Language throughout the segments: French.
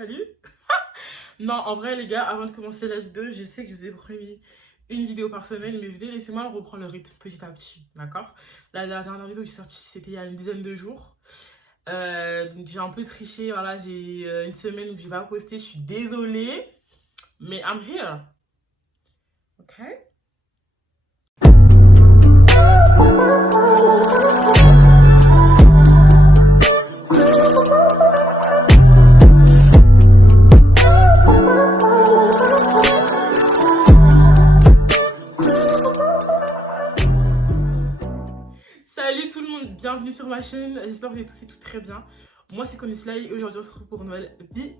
Salut. Non, en vrai, les gars, avant de commencer la vidéo, je sais que je vous ai promis une vidéo par semaine, mais venez, laissez-moi reprendre le rythme petit à petit, d'accord? La dernière vidéo que j'ai sortie, c'était il y a une dizaine de jours. Donc j'ai un peu triché, voilà, j'ai une semaine où je vais pas poster, je suis désolée, mais I'm here, ok? Salut tout le monde, bienvenue sur ma chaîne, j'espère que vous allez tous et toutes très bien. Moi c'est Conisly et aujourd'hui on se retrouve pour une nouvelle vidéo.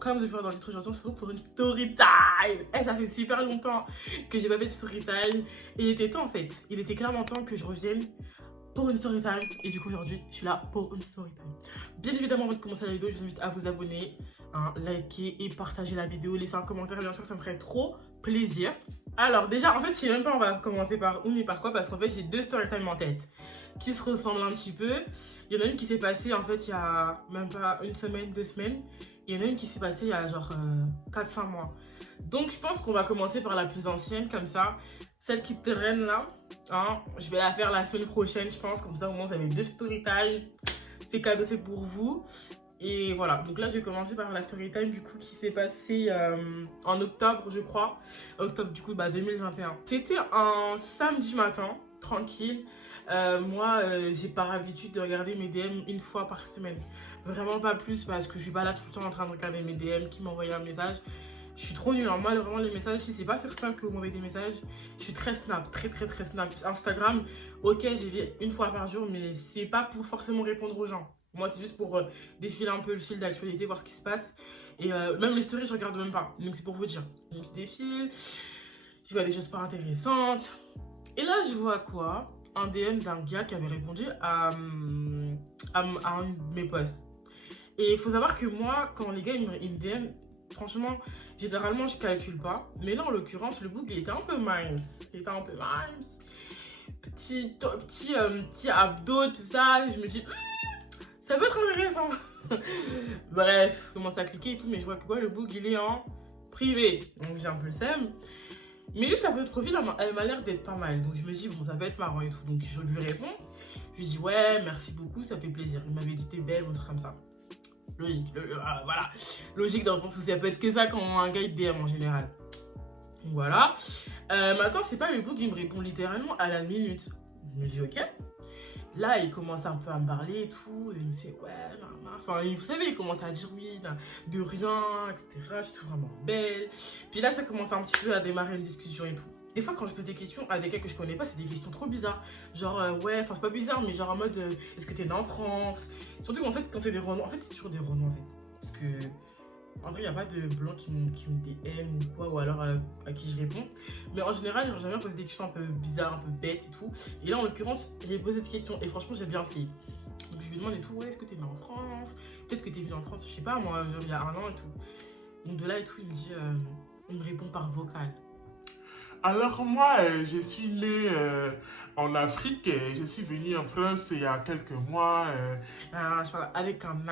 Comme je peux voir dans le titre, aujourd'hui on se retrouve pour une story time. Ça fait super longtemps que j'ai pas fait de story time et il était temps en fait. Il était clairement temps que je revienne pour une story time et du coup aujourd'hui je suis là pour une story time. Bien évidemment avant de commencer la vidéo je vous invite à vous abonner, liker et partager la vidéo, laisser un commentaire bien sûr ça me ferait trop plaisir. Alors déjà en fait je sais même pas on va commencer par où ni par quoi parce qu'en fait j'ai deux story time en tête qui se ressemblent un petit peu. Il y en a une qui s'est passée en fait il y a même pas une semaine, 2 semaines. Il y en a une qui s'est passée il y a genre 4-5 mois. Donc je pense qu'on va commencer par la plus ancienne comme ça. Celle qui traîne là, je vais la faire la semaine prochaine je pense. Comme ça au moins vous avez deux story time. C'est cadeau, c'est pour vous. Et voilà, donc là je vais commencer par la story time du coup qui s'est passée en octobre je crois. Octobre du coup 2021. C'était un samedi matin, tranquille. Moi j'ai par habitude de regarder mes DM une fois par semaine. Vraiment pas plus parce que je suis pas là tout le temps en train de regarder mes DM, qui m'envoie un message. Je suis trop nulle. Moi vraiment les messages, si c'est pas sur Snap que vous m'envoyez des messages, je suis très Snap, très Snap. Instagram, ok j'y vais une fois par jour mais c'est pas pour forcément répondre aux gens. Moi, c'est juste pour défiler un peu le fil d'actualité, voir ce qui se passe. Et même les stories, je regarde même pas. Donc, c'est pour vous dire. Donc, je défile, je vois des choses pas intéressantes. Et là, je vois quoi? Un DM d'un gars qui avait répondu à un de mes posts. Et il faut savoir que moi, quand les gars ils me DM, franchement, généralement, je calcule pas. Mais là, en l'occurrence, le bug, il était un peu mince. Il était un peu mince. Petit abdos, tout ça. Je me dis... ça peut être intéressant. Bref, je commence à cliquer et tout, mais je vois que quoi, le bug il est en privé. Donc j'ai un peu le seum. Mais juste la photo de profil, elle m'a l'air d'être pas mal. Donc je me dis, bon, ça peut être marrant et tout. Donc je lui réponds. Je lui dis, ouais, merci beaucoup, ça fait plaisir. Il m'avait dit, t'es belle, un truc comme ça. Logique, voilà. Logique dans le sens où ça peut être que ça quand un gars il DM en général. Donc voilà. Maintenant, c'est pas le bug, il me répond littéralement à la minute. Je me dis, ok. Là, il commence un peu à me parler et tout. Et il me fait, ouais, enfin, vous savez, il commence à dire oui, de rien, etc. Je suis tout vraiment belle. Puis là, ça commence un petit peu à démarrer une discussion et tout. Des fois, quand je pose des questions à des gars que je connais pas, c'est des questions trop bizarres. Genre, ouais, enfin, c'est pas bizarre, mais genre en mode, est-ce que t'es né en France? Surtout qu'en fait, quand c'est des Renois, en fait, c'est toujours des Renois en fait. Parce que. En vrai, il n'y a pas de blanc qui me DM ou quoi, ou alors à qui je réponds. Mais en général, j'aime bien poser des questions un peu bizarres, un peu bêtes et tout. Et là, en l'occurrence, j'ai posé des questions et franchement, j'ai bien fait. Donc, je lui demande et tout, ouais, est-ce que t'es né en France? Peut-être que t'es venu en France, je sais pas, moi, il y a 1 an et tout. Donc, de là et tout, il me dit, il me répond par vocal. Alors moi, je suis né en Afrique et je suis venu en France il y a quelques mois. Je parle avec un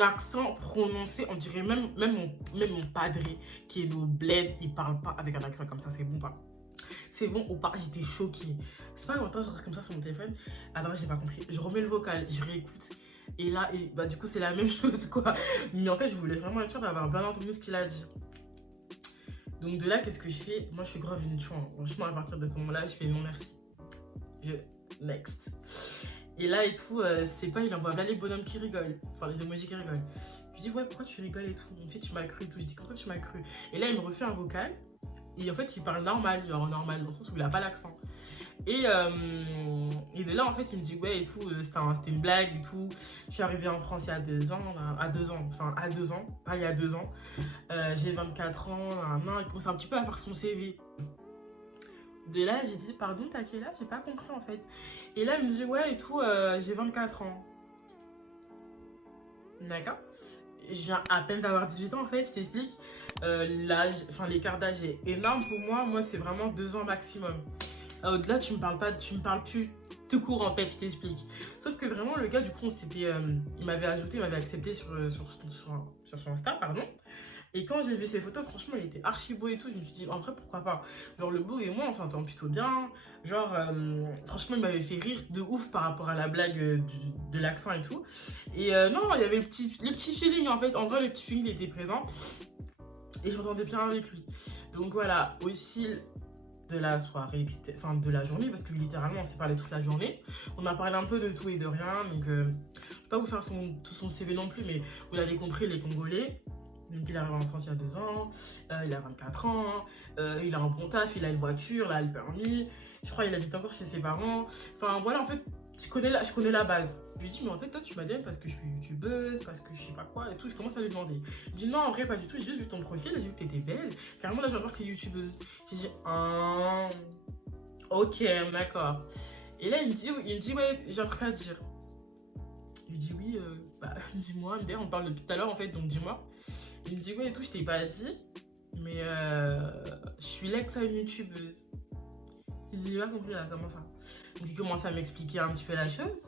accent prononcé, on dirait même mon padré qui est de bled, il parle pas avec un accent comme ça, c'est bon pas? C'est bon ou pas? J'étais choquée. C'est pas longtemps, je reste comme ça sur mon téléphone. Attends, j'ai pas compris. Je remets le vocal, je réécoute. Et là, bah du coup, c'est la même chose quoi. Mais en fait, je voulais vraiment être sûre d'avoir bien entendu ce qu'il a dit. Donc de là, qu'est-ce que je fais? Moi, je suis grave une chouin. Franchement, à partir de ce moment-là, je fais non merci. Next. Et là et tout, c'est pas, il envoie là les bonhommes qui rigolent. Enfin, les emojis qui rigolent. Je dis, ouais, pourquoi tu rigoles et tout? Il me fait, tu m'as cru et tout. Je dis, comme ça, tu m'as cru. Et là, il me refait un vocal. Et en fait, il parle normal, genre normal, dans le sens où il a pas l'accent. Et de là, en fait, il me dit, ouais, et tout, c'était une blague et tout. Je suis arrivée en France il y a 2 ans, à 2 ans, enfin, à 2 ans, pas il y a 2 ans. J'ai 24 ans, il commence un petit peu à faire son CV. De là, j'ai dit, pardon, t'as quel âge? J'ai pas compris en fait. Et là, il me dit, ouais, et tout, j'ai 24 ans. D'accord. Je viens à peine d'avoir 18 ans en fait, je t'explique. L'âge, enfin l'écart d'âge est énorme pour moi. Moi, c'est vraiment 2 ans maximum. Au-delà, tu me parles pas, tu me parles plus. tout court en fait, je t'explique. Sauf que vraiment, le gars, du coup, il m'avait ajouté, il m'avait accepté sur son Insta, pardon. Et quand j'ai vu ses photos, franchement, il était archi beau et tout. Je me suis dit, en vrai, pourquoi pas? Genre, le beau et moi, on s'entend plutôt bien. Genre, franchement, il m'avait fait rire de ouf par rapport à la blague de l'accent et tout. Et non, il y avait le petit feeling, en fait. En vrai, le petit feeling, il était présent. Et je m'entendais bien avec lui. Donc voilà, au fil de la soirée, enfin de la journée, parce que littéralement, on s'est parlé toute la journée. On a parlé un peu de tout et de rien. Donc, je ne vais pas vous faire tout son CV non plus, mais vous l'avez compris, les Congolais. Donc il est arrivé en France il y a 2 ans, il a 24 ans, il a un bon taf, il a une voiture, il a le permis, je crois qu'il habite encore chez ses parents. Enfin voilà, en fait, je connais la base. Je lui dis, mais en fait, toi tu m'as dit parce que je suis youtubeuse, parce que je sais pas quoi et tout, je commence à lui demander. Il me dit, non, en vrai, pas du tout, j'ai juste vu ton profil, j'ai vu que t'étais belle, carrément là, je vais voir que t'es youtubeuse. J'ai dit, ah, ok, d'accord. Et là, il me dit, ouais, j'ai un truc à dire. Je lui dis, oui, dis-moi, on parle depuis tout à l'heure en fait, donc dis-moi. Il me dit ouais et tout, je t'ai pas dit, mais je suis l'ex à une youtubeuse. Il dit, j'ai pas compris là, comment ça? Donc il commence à m'expliquer un petit peu la chose.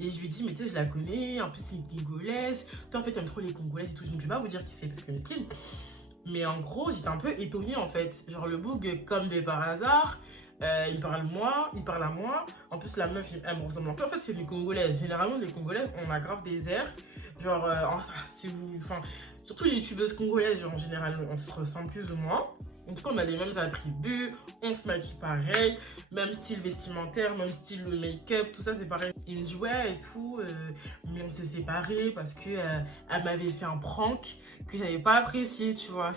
Et je lui dis, mais tu sais, je la connais, en plus c'est une Congolaise. Toi en fait, t'aimes trop les Congolaises et tout, donc je vais pas vous dire qui c'est parce que mesquine. Mais en gros, j'étais un peu étonnée en fait. Genre le bug, comme par hasard, il parle à moi. En plus, la meuf, elle me ressemble un peu. En fait, c'est des Congolaises. Généralement, les Congolaises, on a grave des airs. Genre, si vous. Enfin, surtout les youtubeuses congolaises, genre, en général, on se ressemble plus ou moins. En tout cas, on a les mêmes attributs, on se maquille pareil, même style vestimentaire, même style make-up, tout ça c'est pareil. Il me dit ouais et tout, mais on s'est séparés parce que elle m'avait fait un prank que j'avais pas apprécié, tu vois.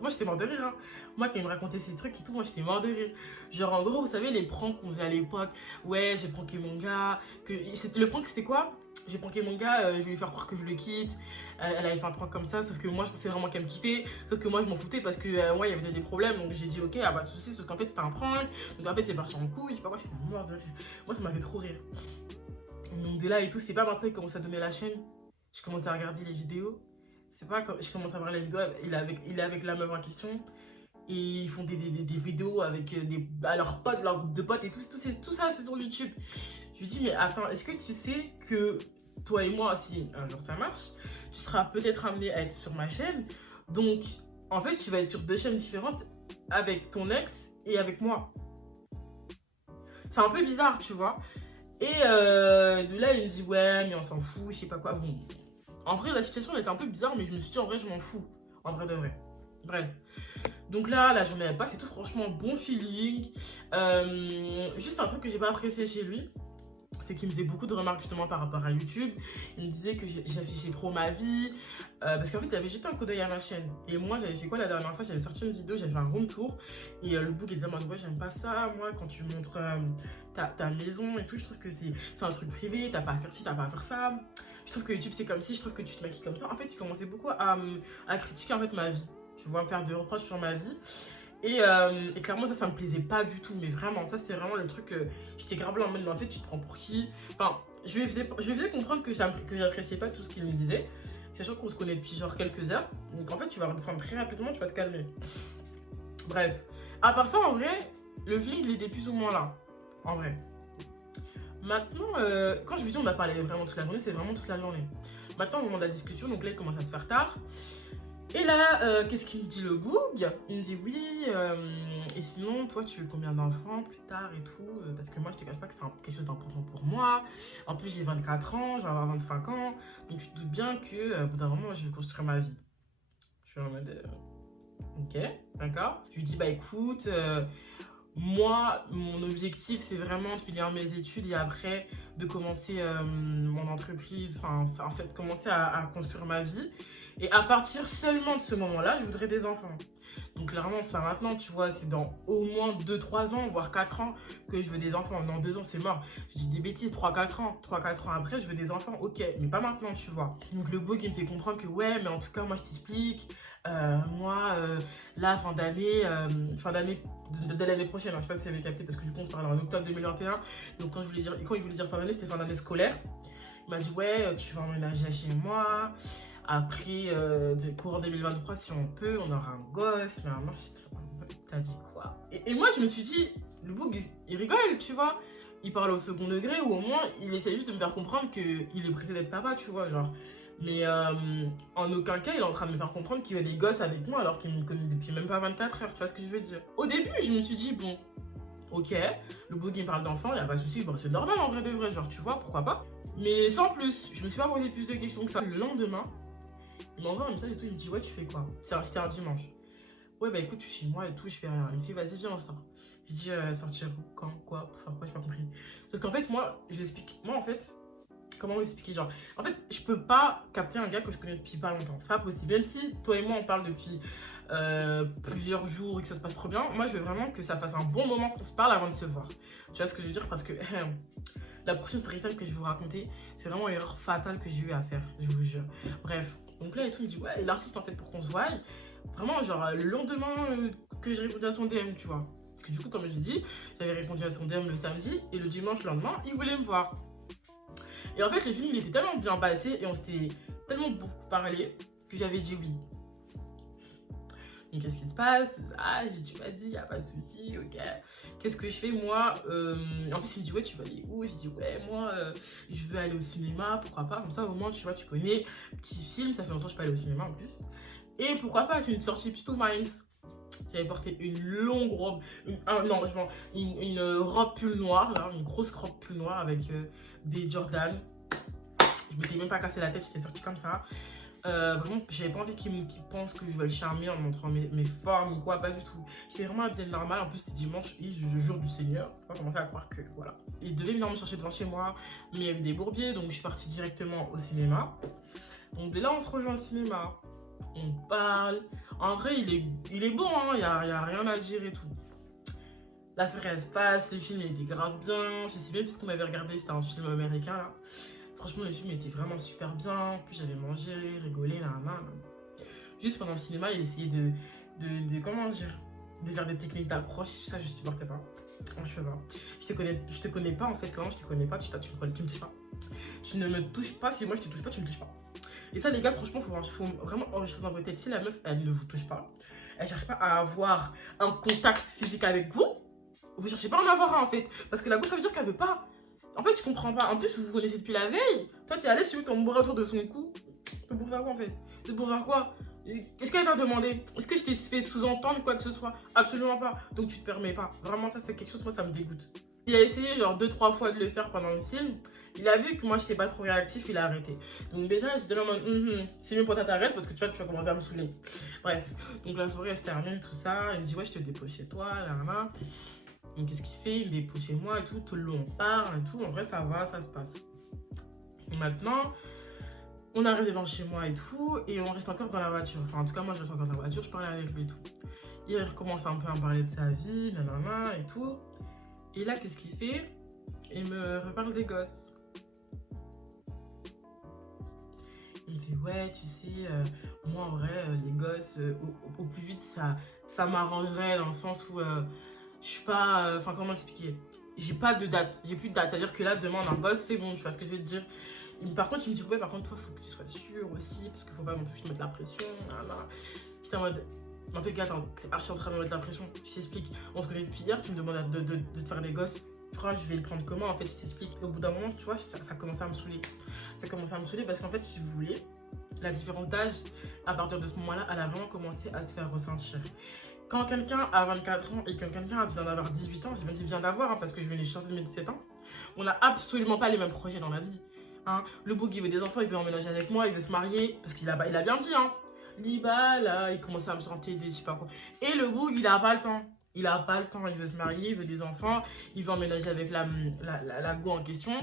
Moi j'étais mort de rire, hein. Moi quand il me racontait ces trucs et tout, moi j'étais mort de rire. Genre en gros, vous savez les pranks qu'on faisait à l'époque, ouais j'ai pranké mon gars, le prank c'était quoi? J'ai pranké mon gars, je vais lui faire croire que je le quitte. Elle avait fait un prank comme ça, sauf que moi je pensais vraiment qu'elle me quittait. Sauf que moi je m'en foutais parce que ouais, il y avait des problèmes. Donc j'ai dit ok, pas de soucis, sauf qu'en fait c'était un prank. Donc en fait c'est parti en couille, je sais pas quoi, j'étais mort de rire. Moi ça m'a fait trop rire. Donc de là et tout, c'est pas maintenant qu'il commence à donner la chaîne. Je commence à regarder les vidéos. C'est pas quand je commence à voir les vidéos, il est avec la meuf en question. Et ils font des vidéos avec leurs potes, leurs groupes de potes et tout ça c'est sur YouTube. Je lui dis mais attends, est-ce que tu sais que toi et moi, si un jour ça marche, tu seras peut-être amené à être sur ma chaîne. Donc, en fait, tu vas être sur 2 chaînes différentes avec ton ex et avec moi. C'est un peu bizarre, tu vois. Et de là, il me dit, ouais, mais on s'en fout, je sais pas quoi. Bon, en vrai, la situation, elle était un peu bizarre, mais je me suis dit, en vrai, je m'en fous. En vrai de vrai. Bref. Donc là, la journée elle passe et tout, franchement, bon feeling. Juste un truc que j'ai pas apprécié chez lui, c'est qu'il me faisait beaucoup de remarques justement par rapport à YouTube. Il me disait que j'affichais trop ma vie, parce qu'en fait il avait jeté un coup d'œil à ma chaîne. Et moi j'avais fait quoi la dernière fois? J'avais sorti une vidéo, j'avais fait un room tour, et le book il disait ouais j'aime pas ça, moi quand tu montres ta maison et tout, je trouve que c'est un truc privé, t'as pas à faire ci, t'as pas à faire ça. Je trouve que YouTube c'est comme ci, je trouve que tu te maquilles comme ça. En fait il commençait beaucoup à critiquer en fait ma vie, tu vois, me faire des reproches sur ma vie. Et clairement ça me plaisait pas du tout, mais vraiment ça c'était vraiment le truc j'étais grave là en mode mais en fait tu te prends pour qui? Enfin je lui faisais comprendre que j'appréciais pas tout ce qu'il me disait, sachant qu'on se connaît depuis genre quelques heures, donc en fait tu vas redescendre très rapidement, tu vas te calmer. Bref, à part ça en vrai le feeling il était plus ou moins là, en vrai. Maintenant quand je vous dis on a parlé vraiment toute la journée, c'est vraiment toute la journée. Maintenant au moment de la discussion, donc là il commence à se faire tard. Et là, qu'est-ce qu'il me dit le boug? Il me dit oui, et sinon, toi, tu veux combien d'enfants plus tard et tout? Parce que moi, je te cache pas que c'est quelque chose d'important pour moi. En plus, j'ai 24 ans, je vais avoir 25 ans. Donc, tu te doutes bien que, au bout d'un moment, je vais construire ma vie. Je suis en mode, ok, d'accord. Je lui dis, bah écoute, moi, mon objectif, c'est vraiment de finir mes études et après de commencer mon entreprise, enfin, en fait, commencer à construire ma vie. Et à partir seulement de ce moment-là, je voudrais des enfants. Donc clairement, c'est pas maintenant, tu vois, c'est dans au moins 2-3 ans, voire 4 ans que je veux des enfants. Dans 2 ans, c'est mort. Je dis des bêtises, 3-4 ans. 3-4 ans après, je veux des enfants, ok, mais pas maintenant, tu vois. Donc le bug, il me fait comprendre que ouais, mais en tout cas, moi, je t'explique. Là, fin d'année de l'année prochaine, hein, je sais pas si vous avez capté, parce que du coup, on se parle en octobre 2021. Donc quand il voulait dire fin d'année, c'était fin d'année scolaire. Il m'a dit ouais, tu vas emménager chez moi. Après, courant 2023, si on peut, on aura un gosse. Mais moi, t'as dit quoi? Et moi, je me suis dit, le bug, il rigole, tu vois. il parle au second degré ou au moins il essaie juste de me faire comprendre qu'il est prêt d'être papa, tu vois, genre. Mais en aucun cas il est en train de me faire comprendre qu'il veut des gosses avec moi alors qu'il me connaît depuis même pas 24 heures, tu vois ce que je veux dire. Au début je me suis dit bon, ok, le beau qui me parle d'enfant, il n'y a pas de souci, bon, c'est normal en vrai de vrai, genre tu vois, pourquoi pas. Mais sans plus, je me suis pas posé plus de questions que ça. Le lendemain, il m'envoie un message et tout, il me dit ouais tu fais quoi? C'était un dimanche. Ouais bah écoute, je suis chez moi et tout, je fais rien. Il me fait vas-y viens on sort. Je dis sortir quand, quoi, pour faire quoi, j'ai pas compris. Sauf qu'en fait moi, je l'explique, moi en fait, comment vous expliquer, genre, en fait je peux pas capter un gars que je connais depuis pas longtemps, c'est pas possible. Même si toi et moi on parle depuis plusieurs jours et que ça se passe trop bien, moi je veux vraiment que ça fasse un bon moment qu'on se parle avant de se voir. Tu vois ce que je veux dire? Parce que la prochaine story time que je vais vous raconter, c'est vraiment l'erreur fatale que j'ai eu à faire, je vous jure. Bref, donc là et tout, il dit ouais, il insiste en fait pour qu'on se voie. Vraiment, genre le lendemain que j'ai répondu à son DM, tu vois. Parce que du coup, comme je l'ai dit, j'avais répondu à son DM le samedi et le dimanche le lendemain, il voulait me voir. Et en fait, le film il était tellement bien passé et on s'était tellement beaucoup parlé que j'avais dit oui. Donc qu'est-ce qui se passe? Ah, j'ai dit vas-y, y a pas de souci, ok. Qu'est-ce que je fais moi? En plus il me dit ouais tu vas aller où? J'ai dit ouais moi je veux aller au cinéma, pourquoi pas, comme ça au moins tu vois tu connais, petit film, ça fait longtemps que je suis pas allée au cinéma en plus. Et pourquoi pas, c'est une sortie plutôt Mimes. J'avais porté une longue robe, une robe pull noire là, une grosse robe pull noire avec des Jordan. Je m'étais même pas cassé la tête, j'étais sortie comme ça. Vraiment, j'avais pas envie qu'il pense que je vais le charmer en montrant mes formes ou quoi, pas du tout. J'étais vraiment habillée normal, en plus c'était dimanche, le jour du Seigneur. Faut pas commencer à croire que, voilà. Il devait venir me chercher devant chez moi, mais il y avait des bourbiers, donc je suis partie directement au cinéma. Donc de là, on se rejoint au cinéma, on parle. En vrai, il est bon, hein, y a rien à dire et tout. La soirée, elle se passe, le film il était grave bien. Je sais bien, puisqu'on m'avait regardé, c'était un film américain là. Franchement, le film était vraiment super bien. Puis j'avais mangé, rigolé, là. Juste pendant le cinéma, il essayait de comment dire, de faire des techniques d'approche. Ça, je supportais pas. Je sais pas. Je te connais pas en fait, là. Je te connais pas. Tu me touches pas. Tu ne me touches pas. Si moi je te touche pas, tu me touches pas. Et ça, les gars, franchement, faut vraiment enregistrer dans vos têtes. Si la meuf, elle ne vous touche pas, elle cherche pas à avoir un contact physique avec vous, vous cherchez pas à en avoir un en fait. Parce que la go, ça veut dire qu'elle veut pas. En fait, je comprends pas. En plus, vous vous connaissez depuis la veille. Toi, t'es allé chez ton bras autour de son cou. C'est pour faire quoi en fait? C'est pour faire quoi? Est-ce qu'elle t'a demandé? Est-ce que je t'ai fait sous-entendre quoi que ce soit? Absolument pas. Donc tu te permets pas. Vraiment, ça, c'est quelque chose, moi, ça me dégoûte. Il a essayé genre 2-3 fois de le faire pendant le film. Il a vu que moi, j'étais pas trop réactif, il a arrêté. Donc déjà, j'étais là en mode, c'est mieux pour toi, t'arrêtes parce que tu vas commencer à me saouler. Bref. Donc la soirée, elle se termine, tout ça. Il me dit, ouais, je te dépose chez toi, là. Donc qu'est-ce qu'il fait? Il me dépose chez moi et tout. Tout le long, on parle et tout. En vrai, ça va, ça se passe. Et maintenant, on arrive devant chez moi et tout. Et on reste encore dans la voiture. Enfin, en tout cas, moi, je reste encore dans la voiture. Je parlais avec lui et tout. Il recommence un peu à me parler de sa vie, nanana et tout. Et là, qu'est-ce qu'il fait? Il me reparle des gosses. Il me fait, ouais, tu sais, moi, en vrai, les gosses, au plus vite, ça m'arrangerait dans le sens où... je suis pas, enfin comment expliquer, j'ai pas de date, j'ai plus de date, c'est à dire que là demain on a un gosse, c'est bon, tu vois ce que je veux te dire. Par contre il me dit ouais, par contre toi faut que tu sois sûr aussi parce qu'il faut pas non plus te mettre la pression. J'étais en mode en fait gars, attends, t'es archi en train de me mettre la pression. Je t'explique, on se connaît depuis hier, tu me demandes de te faire des gosses, tu crois je vais le prendre comment? En fait je t'explique, au bout d'un moment tu vois ça commençait à me saouler. Ça commençait à me saouler parce qu'en fait si vous voulez, la différence d'âge à partir de ce moment là elle a vraiment commencé à se faire ressentir. Quand quelqu'un a 24 ans et que quelqu'un vient d'avoir 18 ans, j'ai même dit vient d'avoir parce que je venais de changer de mes 17 ans, on n'a absolument pas les mêmes projets dans la vie. Hein. Le beau il veut des enfants, il veut emménager avec moi, il veut se marier, parce qu'il a bien dit, hein. Liba, là, il commençait à me chanter des je sais pas quoi. Et le beau, il a pas le temps. Il a pas le temps, il veut se marier, il veut des enfants, il veut emménager avec la go en question.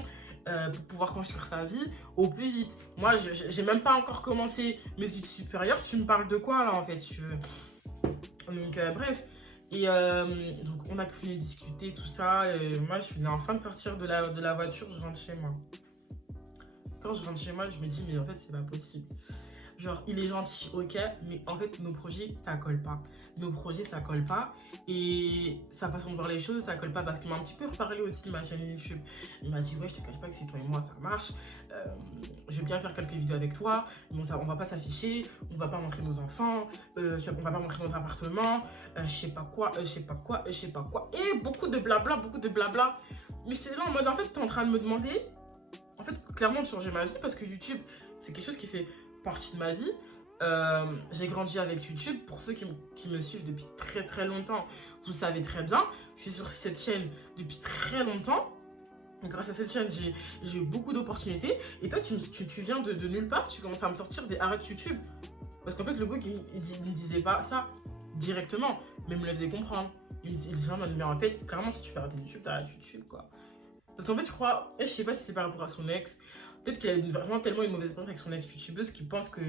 Pour pouvoir construire sa vie au plus vite. Moi, j'ai même pas encore commencé mes études supérieures. Tu me parles de quoi là en fait? Donc bref, et donc on a fini de discuter tout ça, et moi je venais enfin de sortir de la voiture, je rentre chez moi. Quand je rentre chez moi, je me dis mais en fait c'est pas possible. Genre il est gentil, ok, mais en fait nos projets ça colle pas. Nos projets ça colle pas, et sa façon de voir les choses ça colle pas, parce qu'il m'a un petit peu reparlé aussi de ma chaîne YouTube. Il m'a dit ouais je te cache pas que c'est toi et moi ça marche, je vais bien faire quelques vidéos avec toi, bon, ça, on va pas s'afficher, on va pas montrer nos enfants, on va pas montrer notre appartement, je sais pas quoi, et beaucoup de blabla, Mais j'étais là en mode, en fait, t'es en train de me demander, en fait, clairement, de changer ma vie parce que YouTube, c'est quelque chose qui fait partie de ma vie. J'ai grandi avec YouTube. Pour ceux qui me suivent depuis très très longtemps, vous le savez très bien. Je suis sur cette chaîne depuis très longtemps. Donc, grâce à cette chaîne, j'ai eu beaucoup d'opportunités. Et toi, tu viens de nulle part, tu commences à me sortir des arrêts YouTube. Parce qu'en fait, le bug, il me disait pas ça directement, mais il me le faisait comprendre. Il me disait vraiment, mais en fait, clairement, si tu fais arrêter YouTube, t'arrêtes YouTube, quoi. Parce qu'en fait, je crois, je sais pas si c'est par rapport à son ex, peut-être qu'il a vraiment tellement une mauvaise expérience avec son ex-youtubeuse qu'il pense que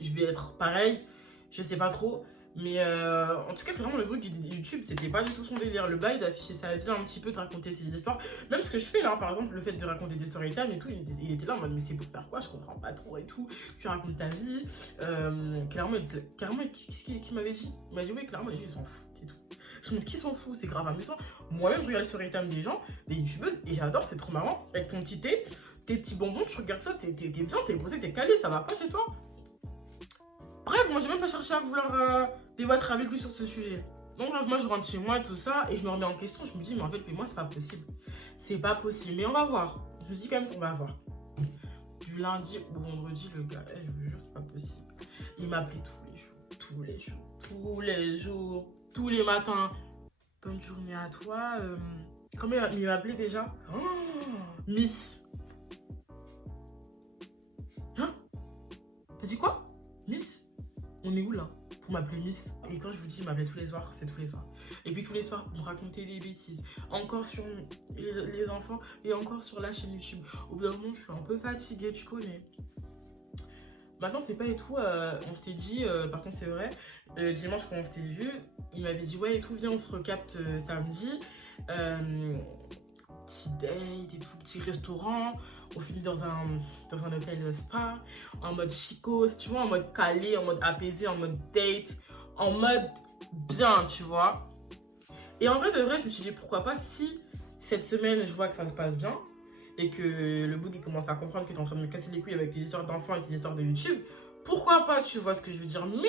je vais être pareil, je sais pas trop. Mais en tout cas, clairement, le truc YouTube, c'était pas du tout son délire. Le bail d'afficher sa vie un petit peu, de raconter ses histoires. Même ce que je fais là, par exemple, le fait de raconter des story time et tout, il était là en mode, mais c'est pour faire quoi? Je comprends pas trop et tout. Tu racontes ta vie. Clairement, qui m'avait dit? Il m'a dit, oui, clairement, les gens ils s'en foutent et tout. Je me dis, qui s'en fout? C'est grave amusant. Moi-même, je regarde le story time des gens, des youtubeuses, et j'adore, c'est trop marrant. Avec ton petit thé, tes petits bonbons, tu regardes ça, t'es bien, t'es posé, t'es calé, ça va pas chez toi? Bref, moi j'ai même pas cherché à vouloir débattre avec lui sur ce sujet. Donc bref, moi je rentre chez moi et tout ça, et je me remets en question, je me dis, mais en fait, mais moi c'est pas possible. C'est pas possible, mais on va voir. Je me dis quand même, on va voir. Du lundi au vendredi, le gars, je vous jure, c'est pas possible. Il m'appelait tous les jours, tous les matins. Bonne journée à toi. Comment il m'appelait déjà? Miss. Hein? T'as dit quoi? Miss? On est où là? Pour m'appeler Miss. Et quand je vous dis, il m'appelait tous les soirs, c'est tous les soirs. Et puis tous les soirs, pour me raconter des bêtises. Encore sur les enfants et encore sur la chaîne YouTube. Au bout d'un moment, je suis un peu fatiguée, tu connais. Maintenant, c'est pas et tout. On s'était dit, par contre, c'est vrai, dimanche quand on s'était vu, il m'avait dit, ouais, et tout, viens, on se recapte samedi. Petit date et tout, petit restaurant. On finit dans un hôtel spa, en mode chicos, tu vois, en mode calé, en mode apaisé, en mode date, en mode bien, tu vois. Et en vrai de vrai, je me suis dit, pourquoi pas si cette semaine, je vois que ça se passe bien et que le bug, il commence à comprendre que tu es en train de me casser les couilles avec tes histoires d'enfants et tes histoires de YouTube, pourquoi pas, tu vois ce que je veux dire. Mais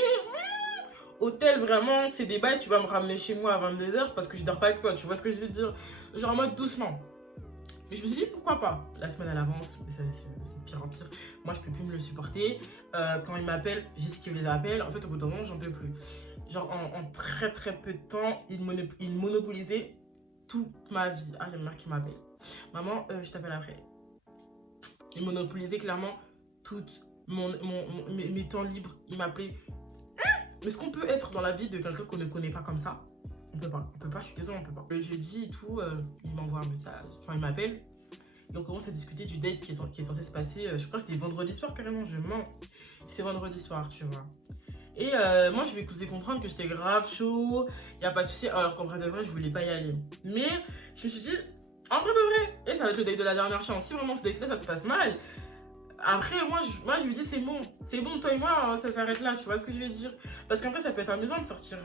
hôtel, vraiment, c'est des bails, tu vas me ramener chez moi à 22 h parce que je dors pas avec toi, tu vois ce que je veux dire. Genre en mode doucement. Mais je me suis dit pourquoi pas. La semaine à l'avance, c'est de pire en pire. Moi je peux plus me le supporter. Quand il m'appelle, j'esquive les appels. En fait au bout d'un moment j'en peux plus. Genre en très très peu de temps, il monopolisait toute ma vie. Ah, il y a ma mère qui m'appelle. Maman, je t'appelle après. Il monopolisait clairement toutes mes temps libres. Il m'appelait. Mais est-ce qu'on peut être dans la vie de quelqu'un qu'on ne connaît pas comme ça? On peut pas, je suis désolée, on peut pas. Le jeudi et tout, il m'envoie un message, enfin il m'appelle, et on commence à discuter du date qui est censé se passer, je crois que c'était vendredi soir carrément, je mens. C'est vendredi soir, tu vois. Et moi je lui ai causé comprendre que j'étais grave chaud, y a pas de souci, alors qu'en vrai de vrai, je voulais pas y aller. Mais je me suis dit, en vrai de vrai, et ça va être le date de la dernière chance, si vraiment ce date là ça se passe mal, après moi je lui dis c'est bon, toi et moi ça s'arrête là, tu vois ce que je veux dire. Parce qu'après ça peut être amusant de sortir,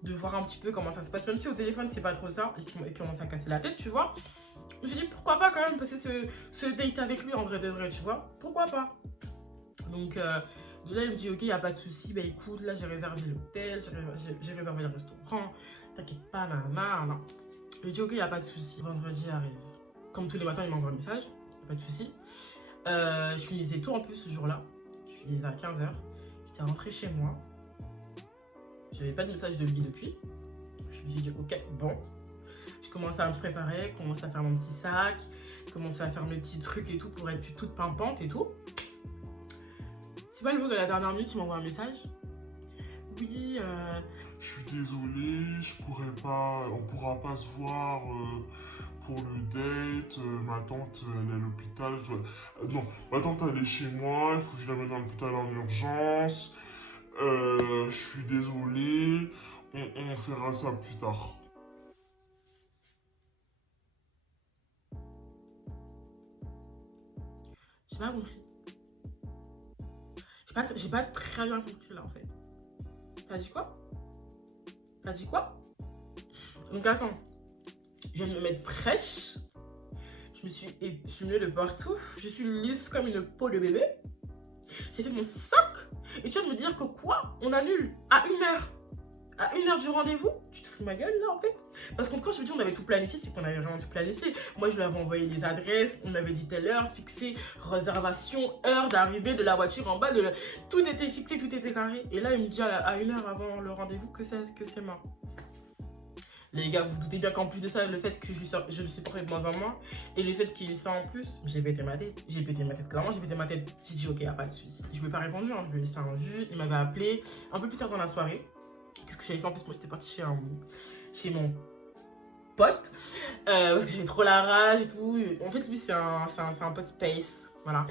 de voir un petit peu comment ça se passe, même si au téléphone c'est pas trop ça, et qu'il commence à casser la tête, tu vois. Je me suis dit pourquoi pas quand même passer ce date avec lui en vrai de vrai, tu vois, pourquoi pas. Donc de là il me dit ok, y a pas de souci, bah écoute, là j'ai réservé l'hôtel, j'ai réservé le restaurant, t'inquiète pas, nanana. Je lui dis ok, y a pas de souci. Vendredi arrive, comme tous les matins il m'envoie un message, y a pas de souci. Je finissais tout en plus ce jour-là. Je finissais à 15 h. J'étais rentrée chez moi. J'avais pas de message de lui depuis. Je me suis dit, ok, bon. Je commençais à me préparer, commençais à faire mon petit sac, commençais à faire mes petits trucs et tout pour être toute pimpante et tout. C'est pas le mot de la dernière minute qui m'envoie un message. Oui, je suis désolé, on pourra pas se voir pour le date. Ma tante, elle est à l'hôpital. Non, ma tante, elle est chez moi. Il faut que je la mette à l'hôpital en urgence. Je suis désolé. On fera ça plus tard. J'ai pas compris. J'ai pas très bien compris là en fait. T'as dit quoi? T'as dit quoi? Donc attends. Je viens de me mettre fraîche. Je me suis épilée de partout. Je suis lisse comme une peau de bébé. J'ai fait mon sac. Et tu vas me dire que quoi? On annule à 1 h. À 1 h du rendez-vous? Tu te fous de ma gueule là en fait? Parce que quand je vous dis on avait tout planifié, c'est qu'on avait vraiment tout planifié. Moi, je lui avais envoyé les adresses, on avait dit telle heure, fixé, réservation, heure d'arrivée de la voiture en bas, tout était fixé, tout était carré. Et là, il me dit à 1 heure avant le rendez-vous que c'est mort. Les gars, vous vous doutez bien qu'en plus de ça, le fait que je le supportais de moins en moins, et le fait qu'il soit en plus, j'ai pété ma tête. J'ai pété ma tête, clairement, j'ai pété ma tête. J'ai dit, ok, y a pas de souci. Je lui ai pas répondu, hein, je lui ai laissé un vu. Il m'avait appelé un peu plus tard dans la soirée. Qu'est-ce que j'avais fait en plus? Moi, j'étais partie chez mon pote, parce que j'avais trop la rage et tout. En fait, lui, c'est un pote space, voilà.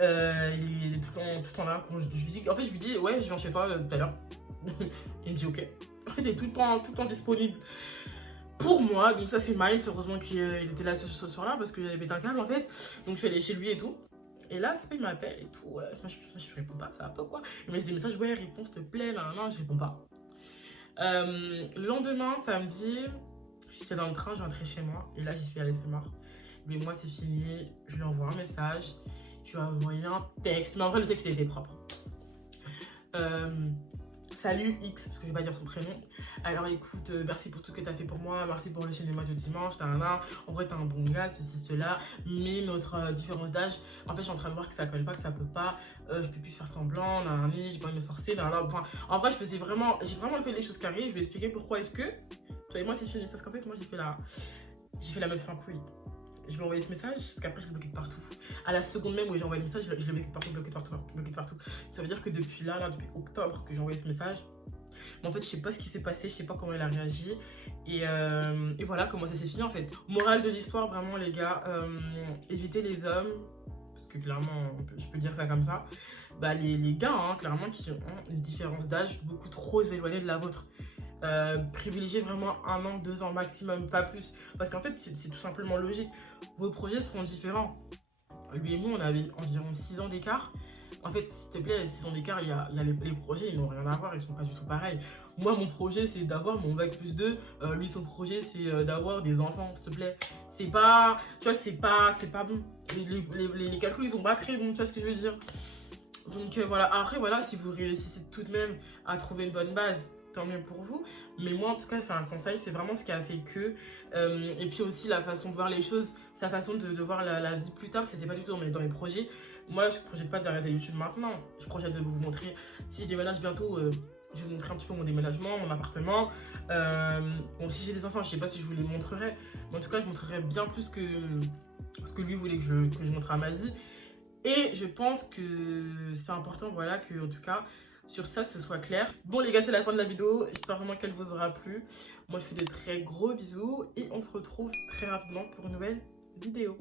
Il est tout le temps là. Quand je lui dis, en fait, je lui dis, ouais, je viens chez toi tout à l'heure. Il me dit, ok. En fait, il est tout le temps disponible pour moi. Donc ça, c'est Miles. Heureusement qu'il était là ce soir-là parce qu'il avait pété un câble, en fait. Donc je suis allée chez lui et tout. Et là, il m'appelle et tout. Je réponds pas, ça va pas quoi. Il me laisse des messages, ouais, réponds s'il te plaît. Non, je réponds pas. Le lendemain, samedi, j'étais dans le train, je rentrais chez moi. Et là, j'ai fait, allez, c'est mort. Mais moi, c'est fini. Je lui envoie un message. Je lui ai envoyé un texte. Mais en vrai, le texte, il était propre. Salut X, parce que je vais pas dire son prénom. Alors écoute, merci pour tout ce que tu as fait pour moi, merci pour le cinéma de dimanche, en vrai t'es un bon gars, ceci, cela, mais notre différence d'âge, en fait je suis en train de voir que ça colle pas, que ça peut pas, je peux plus faire semblant, j'ai pas envie de me forcer, enfin, en vrai j'ai vraiment fait les choses carrées, je vais expliquer pourquoi est-ce que, toi et moi c'est fini, sauf qu'en fait moi j'ai fait la meuf sans couille. Je lui ai envoyé ce message, parce qu'après je l'ai bloqué de partout. À la seconde même où j'ai envoyé le message, je l'ai bloqué de partout. Ça veut dire que depuis depuis octobre que j'ai envoyé ce message, mais en fait je sais pas ce qui s'est passé, je sais pas comment il a réagi. Et voilà comment ça s'est fini en fait. Morale de l'histoire, vraiment les gars, évitez les hommes, parce que clairement, je peux dire ça comme ça. Bah les gars, hein, clairement, qui ont une différence d'âge beaucoup trop éloignée de la vôtre. Privilégiez vraiment 1 an, 2 ans maximum, pas plus. Parce qu'en fait, c'est tout simplement logique. Vos projets seront différents. Lui et moi, on avait environ 6 ans d'écart. En fait, s'il te plaît, 6 ans d'écart, il y a les projets, ils n'ont rien à voir, ils sont pas du tout pareils. Moi, mon projet, c'est d'avoir mon bac plus 2. Lui, son projet, c'est d'avoir des enfants, s'il te plaît. C'est pas, tu vois, c'est pas bon. Les calculs, ils sont pas très bons, tu vois ce que je veux dire. Donc voilà, après, voilà, si vous réussissez tout de même à trouver une bonne base, tant mieux pour vous, mais moi en tout cas c'est un conseil, c'est vraiment ce qui a fait que et puis aussi la façon de voir les choses, sa façon de voir la vie plus tard, c'était pas du tout dans mes projets. Moi je projette pas d'arrêter YouTube maintenant, je projette de vous montrer, si je déménage bientôt, je vais vous montrer un petit peu mon déménagement, mon appartement. Bon, si j'ai des enfants, je sais pas si je vous les montrerai, mais en tout cas je montrerai bien plus que ce que lui voulait que je montre à ma vie. Et je pense que c'est important, voilà, que en tout cas sur ça ce soit clair. Bon les gars, c'est la fin de la vidéo, j'espère vraiment qu'elle vous aura plu. Moi je fais des très gros bisous et on se retrouve très rapidement pour une nouvelle vidéo.